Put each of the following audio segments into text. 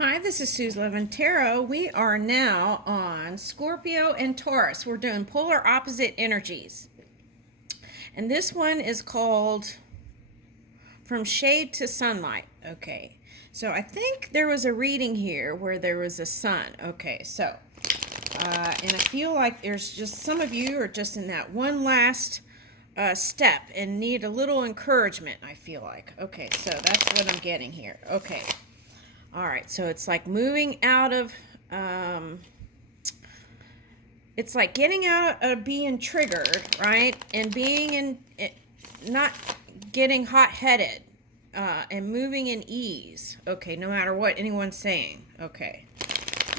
Hi, this is Sue's Love and Tarot. We are now on Scorpio and Taurus. We're doing polar opposite energies. And this one is called From Shade to Sunlight. Okay, so I think there was a reading here where there was a sun. Okay, so, and I feel like there's just some of you are just in that one last step and need a little encouragement, I feel like. Okay, so that's what I'm getting here. Okay. All right, so it's like moving out of, it's like getting out of being triggered, right? And being not getting hot-headed, and moving in ease. Okay, no matter what anyone's saying. Okay,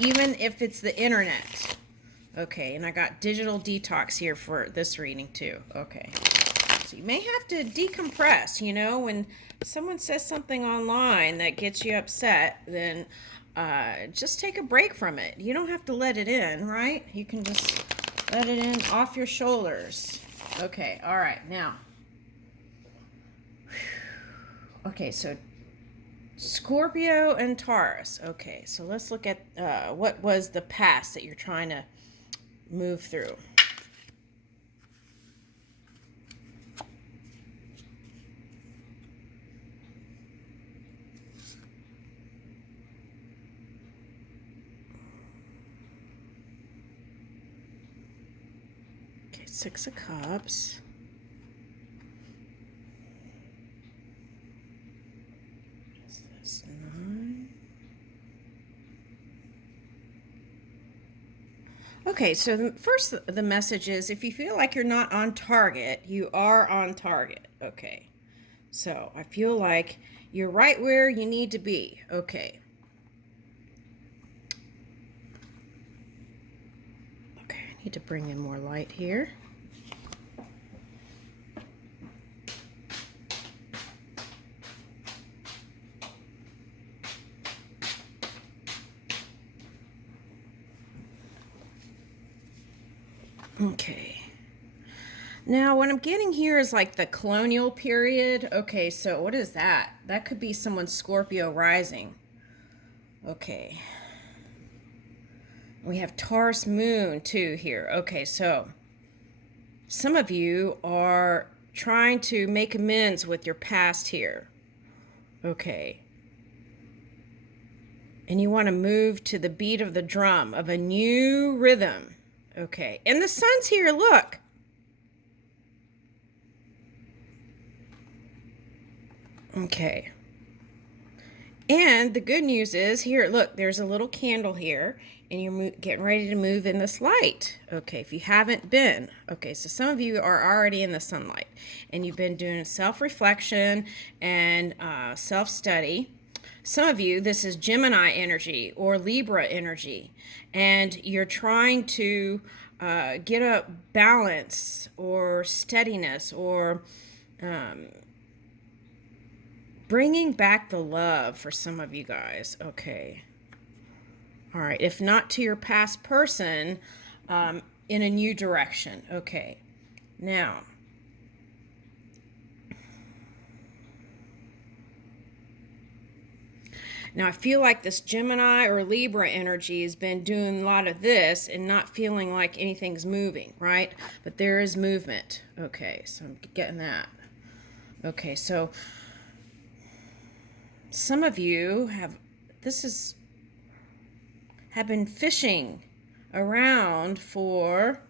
even if it's the internet. Okay, and I got digital detox here for this reading too. Okay, so you may have to decompress, when someone says something online that gets you upset, then just take a break from it. You don't have to let it in, right? You can just let it in off your shoulders. Okay, all right, now. Okay, so Scorpio and Taurus. Okay, so let's look at what was the past that you're trying to move through. Okay, Six of Cups. What's this? Nine. Okay, so first the message is if you feel like you're not on target, you are on target. Okay, so I feel like you're right where you need to be. Okay. Okay, I need to bring in more light here. Okay. Now, what I'm getting here is like the colonial period. Okay, so what is that? That could be someone's Scorpio rising. Okay. We have Taurus moon too here. Okay, so some of you are trying to make amends with your past here. Okay. And you want to move to the beat of the drum of a new rhythm. Okay. And the sun's here, look. Okay. And the good news is here, look, there's a little candle here, and you're getting ready to move in this light. Okay, if you haven't been. Okay, so some of you are already in the sunlight, and you've been doing self-reflection and self-study. Some of you, this is Gemini energy or Libra energy, and you're trying to get a balance or steadiness or bringing back the love for some of you guys. Okay. All right. If not to your past person, in a new direction. Okay. Now, I feel like this Gemini or Libra energy has been doing a lot of this and not feeling like anything's moving, right? But there is movement. Okay, so I'm getting that. Okay, so some of you have been fishing around for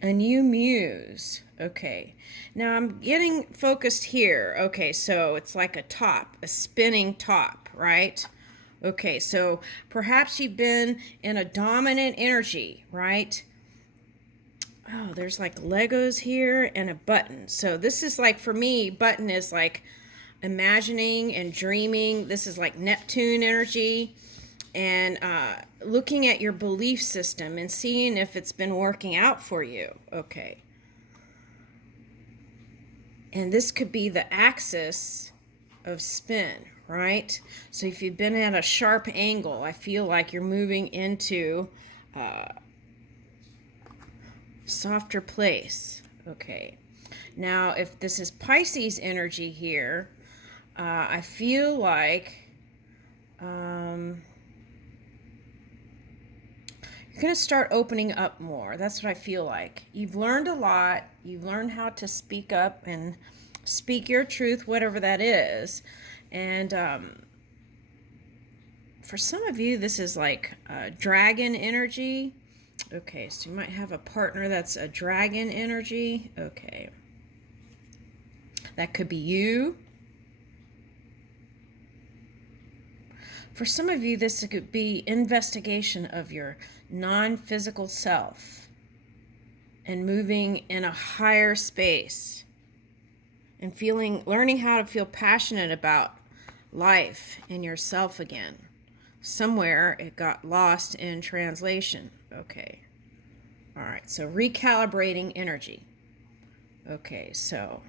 a new muse. Okay, now I'm getting focused here. Okay, so it's like a top, a spinning top, right? Okay, so perhaps you've been in a dominant energy, right? Oh, there's like Legos here and a button. So this is like, for me, button is like imagining and dreaming. This is like Neptune energy. And looking at your belief system and seeing if it's been working out for you. Okay. And this could be the axis of spin, right? So if you've been at a sharp angle, I feel like you're moving into softer place. Okay. Now, if this is Pisces energy here, I feel like you're going to start opening up more. That's what I feel like. You've learned a lot. You've learned how to speak up and speak your truth, whatever that is. And for some of you, this is like dragon energy. Okay, so you might have a partner that's a dragon energy. Okay. That could be you. For some of you, this could be investigation of your non-physical self and moving in a higher space and learning how to feel passionate about life and yourself again. Somewhere it got lost in translation. Okay. All right. So recalibrating energy. Okay. So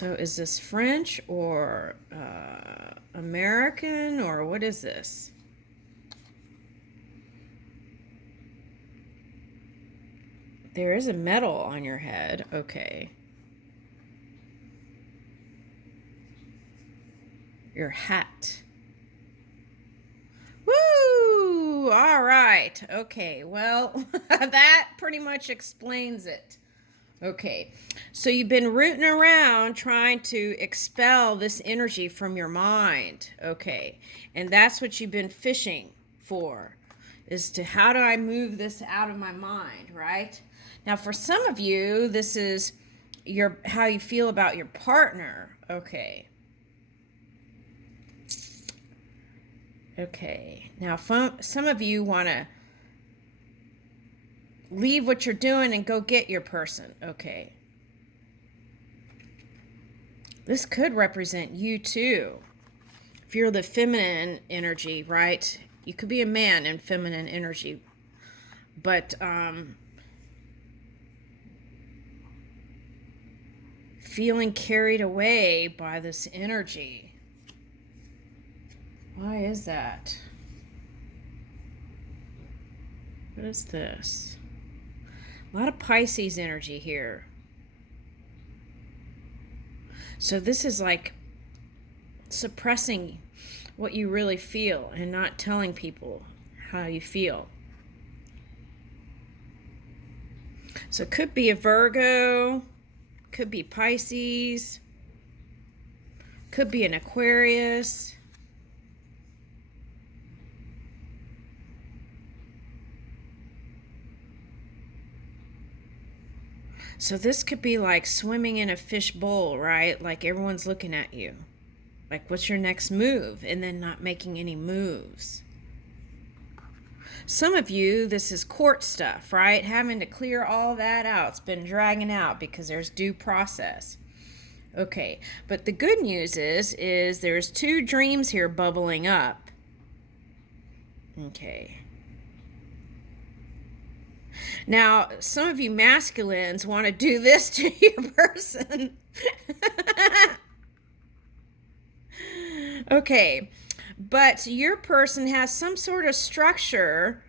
is this French or American, or what is this? There is a medal on your head. Okay. Your hat. Woo! All right. Okay. Well, that pretty much explains it. Okay. So you've been rooting around trying to expel this energy from your mind. Okay. And that's what you've been fishing for, is to how do I move this out of my mind, right? Now, for some of you, this is how you feel about your partner. Okay. Okay, now some of you want to leave what you're doing and go get your person. Okay. This could represent you too. If you're the feminine energy, right? You could be a man in feminine energy. But feeling carried away by this energy. Why is that? What is this? A lot of Pisces energy here. So this is like suppressing what you really feel and not telling people how you feel. So it could be a Virgo, could be Pisces, could be an Aquarius. So this could be like swimming in a fish bowl, right? Like everyone's looking at you. Like, what's your next move? And then not making any moves. Some of you, this is court stuff, right? Having to clear all that out. It's been dragging out because there's due process. Okay, but the good news is there's 2 dreams here bubbling up. Okay. Now, some of you masculines want to do this to your person. Okay, but your person has some sort of structure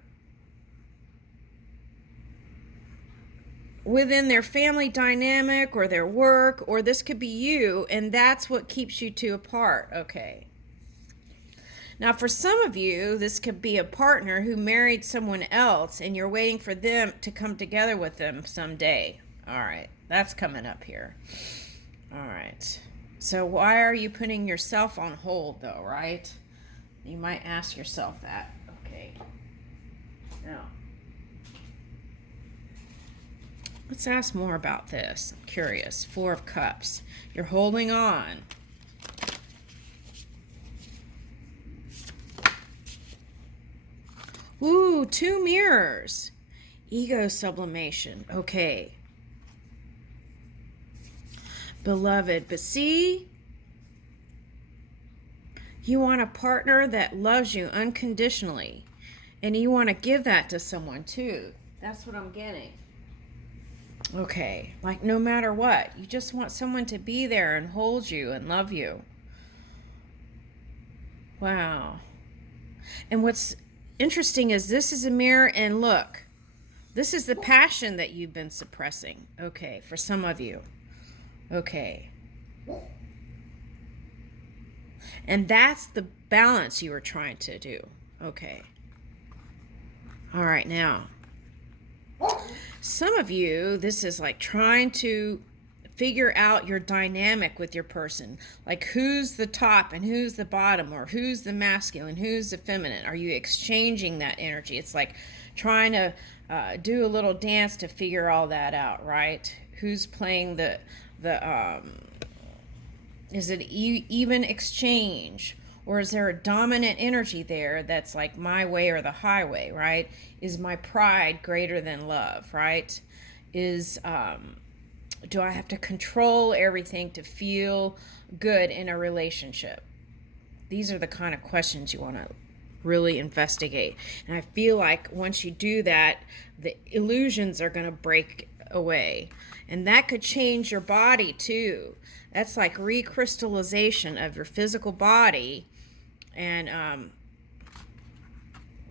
within their family dynamic or their work, or this could be you, and that's what keeps you two apart. Okay. Now, for some of you, this could be a partner who married someone else and you're waiting for them to come together with them someday. All right, that's coming up here. All right. So why are you putting yourself on hold, though, right? You might ask yourself that. Okay. Now, let's ask more about this. I'm curious. 4 of Cups. You're holding on. Ooh, 2 mirrors. Ego sublimation. Okay. Beloved, but see, you want a partner that loves you unconditionally, and you want to give that to someone too. That's what I'm getting. Okay, like no matter what, you just want someone to be there and hold you and love you. Wow. And what's interesting is this is a mirror, and look, this is the passion that you've been suppressing. Okay, for some of you. Okay. And that's the balance you were trying to do. Okay. All right, now, some of you, this is like trying to figure out your dynamic with your person. Like who's the top and who's the bottom, or who's the masculine, who's the feminine. Are you exchanging that energy? It's like trying to do a little dance to figure all that out, right? Who's playing the is it even exchange? Or is there a dominant energy there that's like my way or the highway, right? Is my pride greater than love, right? Do I have to control everything to feel good in a relationship? These are the kind of questions you want to really investigate. And I feel like once you do that, the illusions are going to break away. And that could change your body too. That's like recrystallization of your physical body and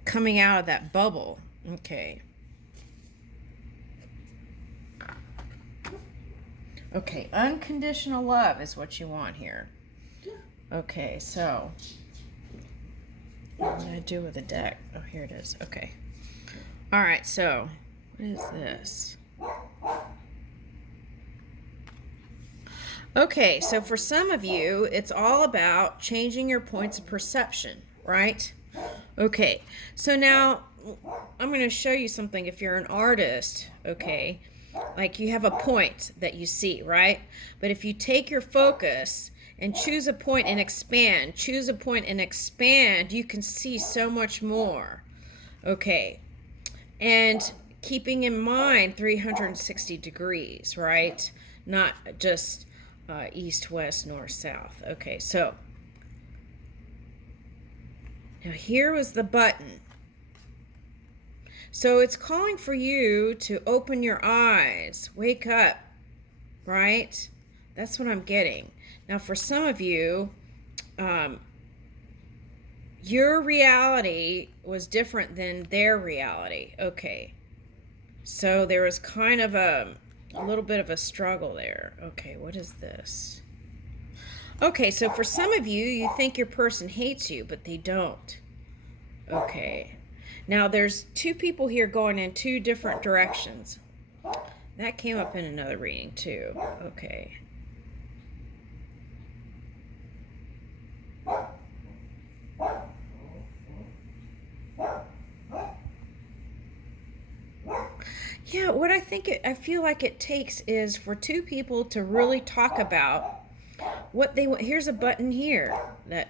coming out of that bubble. Okay. Okay, unconditional love is what you want here. Okay, so what did I do with the deck? Oh, here it is. Okay. All right, so what is this? Okay, so for some of you, it's all about changing your points of perception, right? Okay, so now I'm going to show you something. If you're an artist, okay, like you have a point that you see, right? But if you take your focus and choose a point and expand, you can see so much more. Okay, and keeping in mind 360 degrees, right? Not just east, west, north, south. Okay, so now here was the button. So it's calling for you to open your eyes, wake up, right? That's what I'm getting. Now for some of you, your reality was different than their reality. Okay, so there was kind of a little bit of a struggle there. Okay, what is this? Okay, so for some of you, you think your person hates you, but they don't. Okay. Now there's two people here going in two different directions. That came up in another reading too. Okay. Yeah, what I feel like it takes is for two people to really talk about what they want. Here's a button here that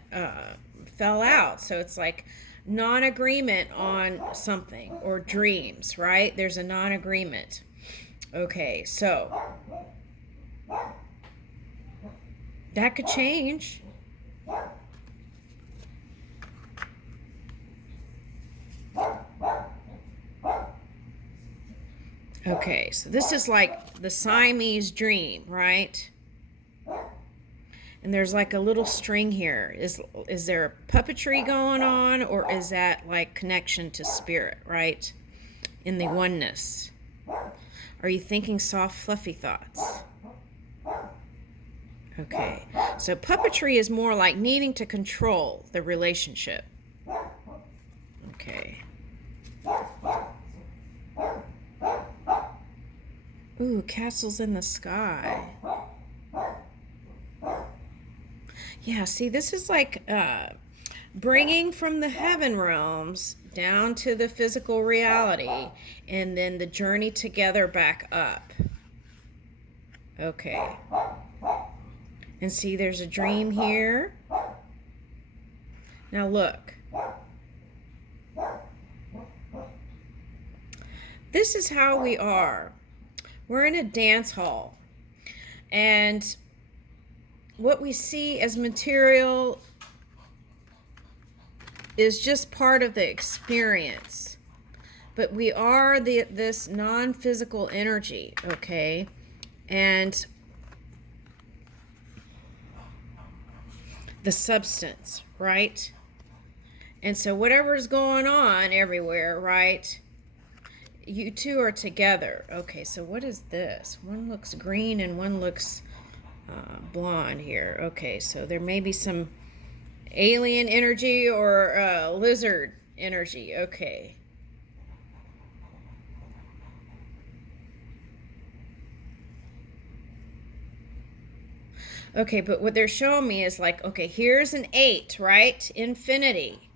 fell out. So it's like non-agreement on something or dreams, right? There's a non-agreement. Okay, so that could change. Okay, so this is like the Siamese dream, right? And there's like a little string here. Is there puppetry going on, or is that like connection to spirit, right? In the oneness. Are you thinking soft, fluffy thoughts? Okay, so puppetry is more like needing to control the relationship. Okay. Ooh, castles in the sky. Yeah, see, this is like bringing from the heaven realms down to the physical reality, and then the journey together back up. Okay. And see, there's a dream here. Now look. This is how we are. We're in a dance hall. And what we see as material is just part of the experience. But we are this non-physical energy, okay? And the substance, right? And so whatever's going on everywhere, right? You two are together. Okay, so what is this? One looks green and one looks blonde here. Okay, so there may be some alien energy or lizard energy. Okay. Okay, but what they're showing me is like, okay, here's an 8, right? Infinity.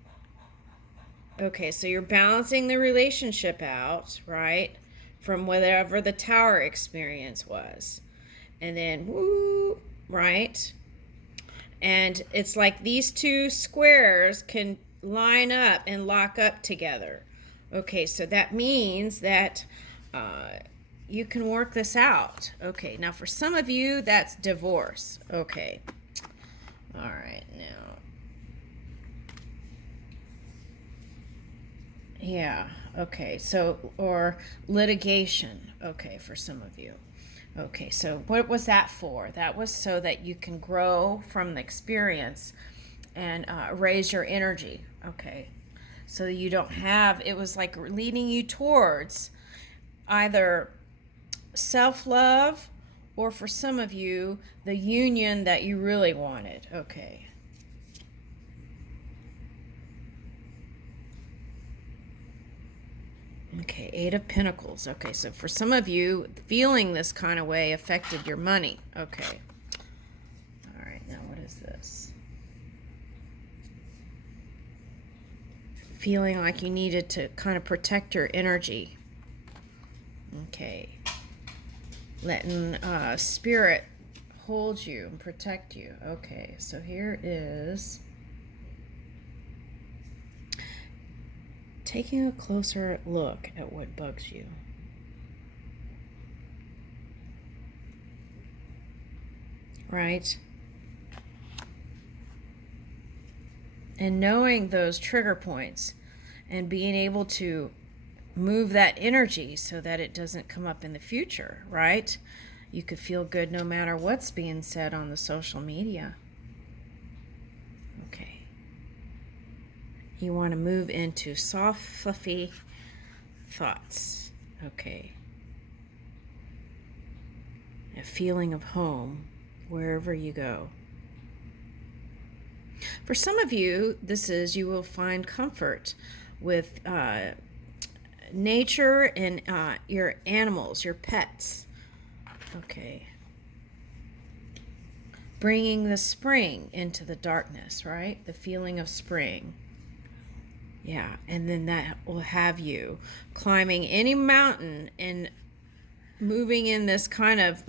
Okay, so you're balancing the relationship out, right? From whatever the tower experience was. And then, woo, right? And it's like these two squares can line up and lock up together. Okay, so that means that you can work this out. Okay, now for some of you, that's divorce. Okay. All right, now. Yeah, okay, so, or litigation. Okay, for some of you. Okay, so what was that for? That was so that you can grow from the experience and raise your energy. Okay, so you don't have, it was like leading you towards either self love or for some of you, the union that you really wanted. Okay. Okay, 8 of Pentacles. Okay, so for some of you, feeling this kind of way affected your money. Okay. All right, now what is this? Feeling like you needed to kind of protect your energy. Okay. Letting spirit hold you and protect you. Okay, so here is taking a closer look at what bugs you. Right? And knowing those trigger points and being able to move that energy so that it doesn't come up in the future, right? You could feel good no matter what's being said on the social media. Okay. You want to move into soft, fluffy thoughts. Okay. A feeling of home wherever you go. For some of you, this is you will find comfort with nature and your animals, your pets. Okay. Bringing the spring into the darkness, right? The feeling of spring. Yeah, and then that will have you climbing any mountain and moving in this kind of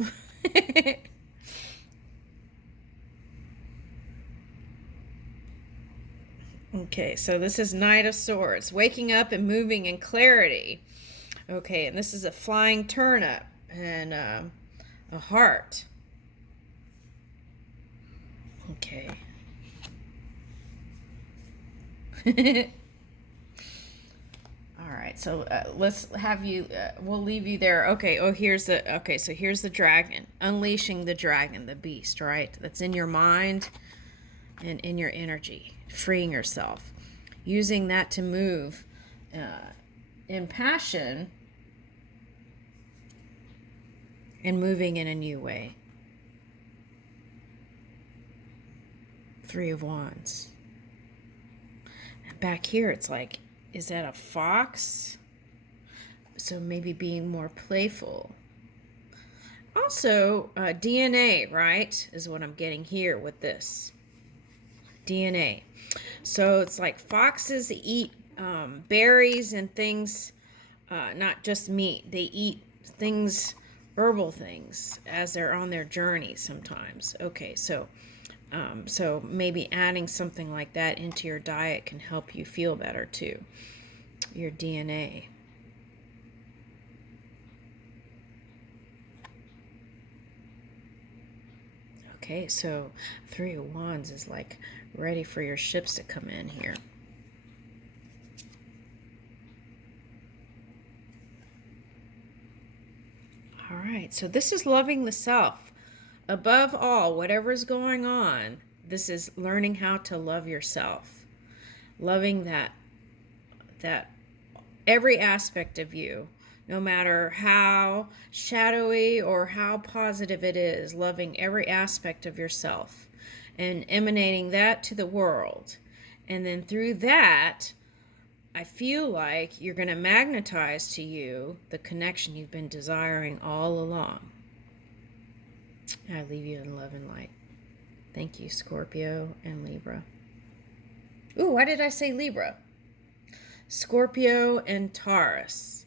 Okay, so this is Knight of Swords, waking up and moving in clarity. Okay, and this is a flying turnip and a heart. Okay. All right, so let's have you, we'll leave you there. Okay, so here's the dragon. Unleashing the dragon, the beast, right? That's in your mind and in your energy. Freeing yourself. Using that to move in passion and moving in a new way. 3 of Wands. And back here, it's like, is that a fox? So maybe being more playful. Also, DNA, right, is what I'm getting here with this. DNA. So it's like foxes eat berries and things, not just meat. They eat things, herbal things, as they're on their journey sometimes. Okay, so maybe adding something like that into your diet can help you feel better too. Your DNA. Okay, so 3 of Wands is like ready for your ships to come in here. All right, so this is loving the self. Above all, whatever's going on, this is learning how to love yourself. Loving that every aspect of you no matter how shadowy or how positive it is, loving every aspect of yourself and emanating that to the world. And then through that, I feel like you're going to magnetize to you the connection you've been desiring all along. I leave you in love and light. Thank you, Scorpio and Libra. Ooh, why did I say Libra? Scorpio and Taurus.